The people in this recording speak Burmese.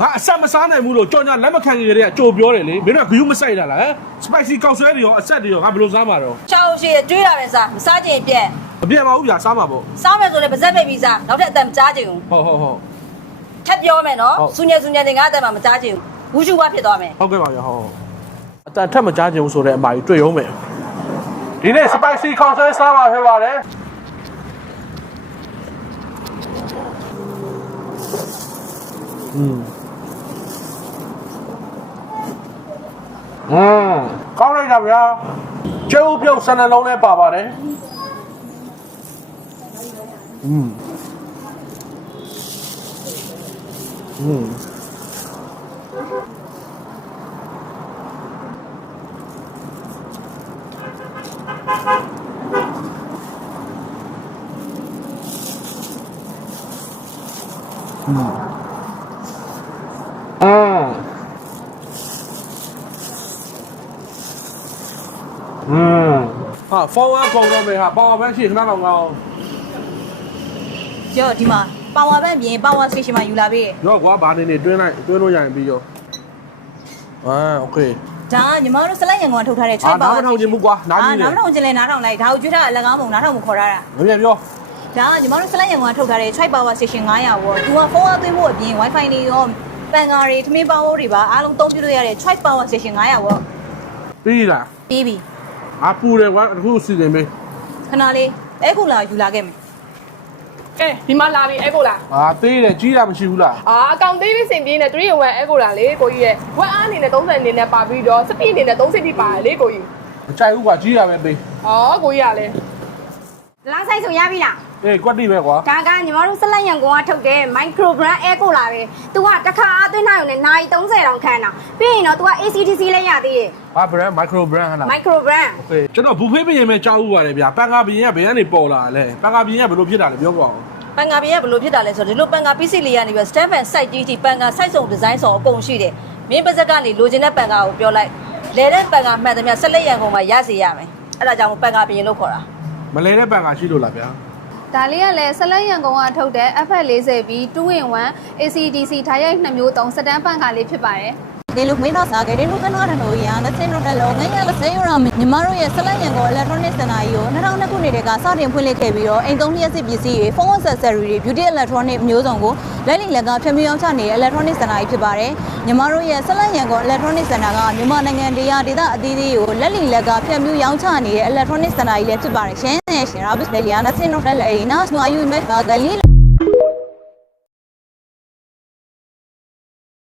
ငါအဆက်မစားနိုင်ဘူးလို့ကြော်ညာလက်မခံကြရတဲ့အကြိုပြောတယ်လေမင်းတို့ကဂယူးမဆိုင်တာလားဟမ် spicy ကောက်ဆွဲတွေရောအဆက်တွေရောငါဘယ်လိုစားမှာတော့ ချောက်ရှိကျွေးတာပဲစားမစားချင်ပြက် မပြတ်ပါဘူးဗျာစားမှာပေါ့ စားမယ်ဆိုလည်းပါဇက်ပိတ်ပြီးစားနောက်ထပ်အတန်မကြားချင်ဘူး ဟုတ်ထပ်ပြောမယ်နော်စူညံတွေငါအတန်မှမကြားချင်ဘူးဘူးရှူပါဖြစ်သွားမယ် ဟုတ်ကဲ့ပါဗျာဟုတ်အတန်ထက်မကြားချင်ဘူးဆိုတဲ့အမှားကြီးတွေ့ရုံးမယ်ဒီနေ့ spicy ကောက်ဆွဲစားမှာဖြစ်ပါတယ်ကောင်းလိုက်တာဗျာကျုပ်ပြုတ်ဆန္ဒလုံးနဲ့ပါပါတယ်ဟာဖုန်းအကုန်တော့မယ်ဟာပါဝါဘန်းရှိခဏတော့ငောင်း ကျော်ဒီမှာပါဝါဘန့်ပြင်ပါဝါစတေရှင်မှာယူလာပေးတယ် ရောကွာဘာနေနေတွင်းလို့ရရင်ပြီးရောโอเค ဒါကညီမတို့စလိုက်ရံကောင်ထုတ်ထားတဲ့6ပါဝါ နားမထောင်ခြင်းဘူးကွာနားကြီးနေ နားမထောင်ခြင်းလဲနားထောင်လိုက်ဒါကိုကျွေးထားအလကားမုံနားထောင်မခေါ်ထားတာ မပြန်ပြော ဒါကညီမတို့စလိုက်ရံကောင်ထုတ်ထားတဲ့6ပါဝါစတေရှင်900ပေါ့သူကဖုန်းအသွင်းဖို့အပြင် Wi-Fi တွေရောပန်ကာတွေထမင်းပေါင်းတွေပါအားလုံးသုံးပြလို့ရတဲ့6ပါဝါစတေရှင်900ပေါ့ ပြီးလား ပြီးပြီ အပူတယ်ကွာအခုစီစဉ်မေး ခဏလေးအဲ့ခုလာယူလာခဲ့မယ် ကဲဒီမှာလာပြီအဲ့ကိုလာ သေးတယ်ကြီးတာမရှိဘူးလား အကောင်သေးလေးစင်ပြင်းနဲ့3ရဝက်အဲ့ကိုလာလေကိုကြီးရဲ့ဝက်အားအနေနဲ့30အနေနဲ့ပါပြီးတော့စပင်းအနေနဲ့30တိပါတယ်လေကိုကြီး မကြိုက်ဘူးကွာကြီးတာပဲပေး ကိုကြီးကလည်း လာဆိုင်ဆိုရပြီလား အေးကွက်တိပဲကွာ ဒါကညီမတို့ဆက်လက်ရံကောင်ကထုတ်တယ် micro brand air ကိုလာပဲသူကတစ်ခါအသွင်းထားရုံနဲ့နိုင်30တောင်ခန်းတာပြီးရင်တော့သူက ACDC လည်းရသေးတယ် ဘာ brand micro brand ဟလား micro brand โอเคကျွန်တော်ဘူဖေးပြင်မဲ့ကြောက်ဥပါတယ်ဗျာပန်ကာပြင်ကဘယ်ကနေပေါ်လာလဲပန်ကာပြင်ကဘယ်လိုဖြစ်တာလဲပြောပါဦး ပန်ကာပြင်ကဘယ်လိုဖြစ်တာလဲဆိုတော့ဒီလိုပန်ကာပစ္စည်းလေးကနေပြီး stamp and site ကြီးပန်ကာ site စုံ design စုံအကုန်ရှိတယ်မင်းပါဇက်ကနေလိုချင်တဲ့ပန်ကာကိုပြောလိုက်လဲတဲ့ပန်ကာမှန်သမျှဆက်လက်ရံကုန်မှာရစေရမယ်အဲ့ဒါကြောင့်ပန်ကာပြင်လို့ခေါ်တာ မလဲတဲ့ပန်ကာရှိလို့လားဗျာ ဒါလေးကလည်းဆက်လက်ရန်ကုန်ကထုတ်တဲ့ FF40 ပြီး2-in-1 ACDC ဓာတ်ရိုက်2မျိုး3စတန်ပန်ကာလေးဖြစ်ပါတယ် ဒီလိုမင်းတော့စားကြတယ်လို့ကတော့တော့ရလက်စင်းတော့တယ်လို့ငင်းရလက်စင်းရအောင်ညီမတို့ရဲ့ဆက်လက်ရံကုန် electronic center ကြီးကို2002ခုနှစ်တည်းကစတင်ဖွင့်လှစ်ခဲ့ပြီးတော့အိမ်သုံးလျှက်စစ်ပစ္စည်းတွေ phone accessory တွေ beauty electronic မျိုးစုံကိုလက်လီလက်ကဖြန့်ဖြူးရောင်းချနေတဲ့ electronic center ကြီးဖြစ်ပါတယ်ညီမတို့ရဲ့ဆက်လက်ရံကုန် electronic center ကမြန်မာနိုင်ငံတရားဒေသအသီးသီးကိုလက်လီလက်ကဖြန့်ဖြူးရောင်းချနေတဲ့ electronic center ကြီးလည်းဖြစ်ပါတယ်ရှင်ရှင်ရာဘစ်လေယာနာစင်းတော့တယ်လေနာစနွာယူမဲ့ဂလီ